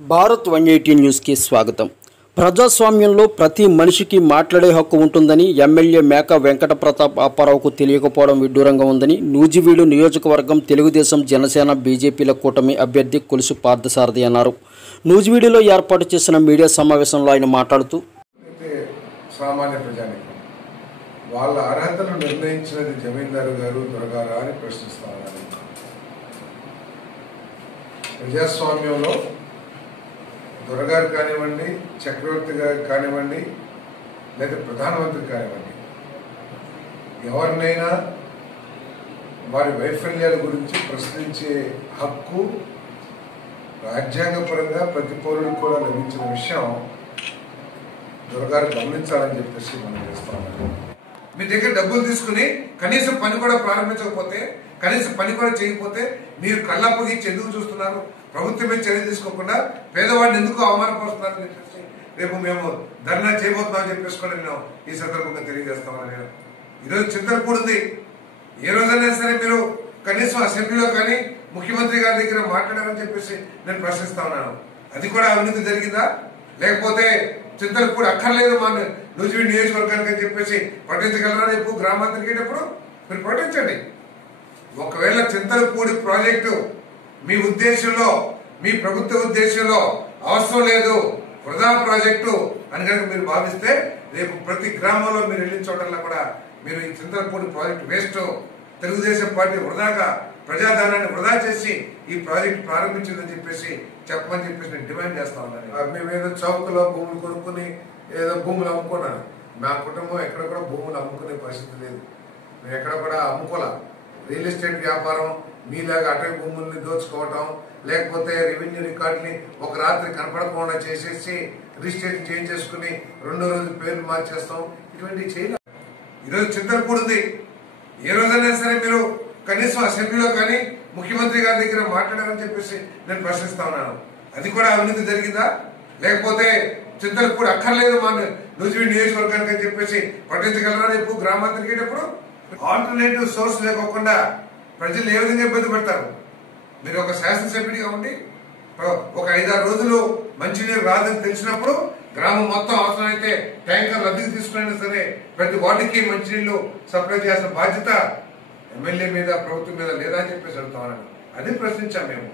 భారత్ 180 న్యూస్కి స్వాగతం. ప్రజాస్వామ్యంలో ప్రతి మనిషికి మాట్లాడే హక్కు ఉంటుందని ఎమ్మెల్యే మేక వెంకట ప్రతాప్ అప్పారావుకు తెలియకపోవడం విడ్డూరంగా ఉందని నూజివీడు నియోజకవర్గం తెలుగుదేశం జనసేన బీజేపీల కూటమి అభ్యర్థి కొలుసు పార్థసారథి అన్నారు. నూజివీడులో ఏర్పాటు చేసిన మీడియా సమావేశంలో ఆయన మాట్లాడుతూ సామాన్య ప్రజానికి వాళ్ళ అర్హతను నిర్ణయించినది జమీందారు గారు దొరగారా అని ప్రశ్నిస్తా ఉన్నారు. ప్రజాస్వామ్యంలో దొరగారు కానివ్వండి, చక్రవర్తి గారు కానివ్వండి, లేదా ప్రధానమంత్రి కానివ్వండి, ఎవరినైనా వారి వైఫల్యాల గురించి ప్రశ్నించే హక్కు రాజ్యాంగపరంగా ప్రతి పౌరుడికి కూడా లభించిన విషయం దొరగారు గమనించాలని చెప్పేసి మనం చేస్తాం. మీ దగ్గర డబ్బులు తీసుకుని కనీసం పని కూడా ప్రారంభించకపోతే, కనీసం పని కూడా చేయకపోతే మీరు కళ్ళప్పగించి ఎందుకు చూస్తున్నారు? ప్రభుత్వమే చర్య తీసుకోకుండా పేదవాడిని ఎందుకు అవమానపరుస్తున్నారని చెప్పేసి రేపు మేము ధర్నా చేయబోతున్నామని చెప్పేసి కూడా నేను ఈ సందర్భంగా తెలియజేస్తామని. నేను ఈరోజు చింతలపూడి ఉంది. ఏ రోజైనా సరే మీరు కనీసం అసెంబ్లీలో కానీ ముఖ్యమంత్రి గారి దగ్గర మాట్లాడారని చెప్పేసి నేను ప్రశ్నిస్తా ఉన్నాను. అది కూడా అవినీతి జరిగిందా? లేకపోతే చింతలపూడి అక్కర్లేదు మా నూజివీడు నియోజకవర్గానికి అని చెప్పేసి పట్టించగలరా? రేపు గ్రామానికి వెళ్ళేటప్పుడు మీరు పట్టించండి. ఒకవేళ చింతలపూడి ప్రాజెక్టు మీ ఉద్దేశంలో, మీ ప్రభుత్వ ఉద్దేశంలో అవసరం లేదు, వృధా ప్రాజెక్టు అని కనుక మీరు భావిస్తే రేపు ప్రతి గ్రామంలో మీరు వెళ్ళిన చోటల్లో కూడా మీరు ఈ Chintalapudi project waste, Telugu Desam party వృధాగా ప్రజాధనాన్ని వృధా చేసి ఈ ప్రాజెక్టు ప్రారంభించిందని చెప్పేసి చెప్పమని చెప్పేసి నేను డిమాండ్ చేస్తా ఉన్నాను. మేము ఏదో చౌకలో భూములు కొనుక్కుని ఏదో భూములు అమ్ముకున్నాను. మా కుటుంబం ఎక్కడ కూడా భూములు అమ్ముకునే పరిస్థితి లేదు. మేము ఎక్కడ కూడా అమ్ముకోలే. రియల్ ఎస్టేట్ వ్యాపారం మీలాగా అటవీ భూముల్ని దోచుకోవటం, లేకపోతే రెవెన్యూ రికార్డుని ఒక రాత్రి కనపడకుండా చేసేసి రిజిస్ట్రేషన్ చేంజ్ చేసుకుని రెండో రోజు పేర్లు మార్చేస్తాం. ఇటువంటివి చేయలేదు. ఈరోజు చింతలపూడి ఉంది. ఏ రోజైనా సరే మీరు కనీసం అసెంబ్లీలో కానీ ముఖ్యమంత్రి గారి దగ్గర మాట్లాడారని చెప్పేసి నేను ప్రశ్నిస్తా ఉన్నాను. అది కూడా అవినీతి జరిగిందా? లేకపోతే చింతలపూడి అక్కర్లేదు మా నూజివీడు నియోజకవర్గానికి అని చెప్పేసి పట్టించగలరా? రేపు గ్రామానికి వెళ్ళేటప్పుడు ఆల్టర్నేటివ్ సోర్స్ లేకోకుండా ప్రజలు ఏ విధంగా ఇబ్బంది పెడతారు? మీరు ఒక శాసనసభ్యుడిగా ఉండి ఒక 5-6 రోజులు మంచినీరు రాదని తెలిసినప్పుడు గ్రామం మొత్తం అవసరమైతే ట్యాంకర్లు అద్దెకు తీసుకున్నా సరే ప్రతి వార్డుకి మంచినీళ్లు సప్లై చేయాల్సిన బాధ్యత ఎమ్మెల్యే మీద, ప్రభుత్వం మీద లేదా అని చెప్పేసి అడుగుతా ఉన్నాను. అది ప్రశ్నించాం మేము.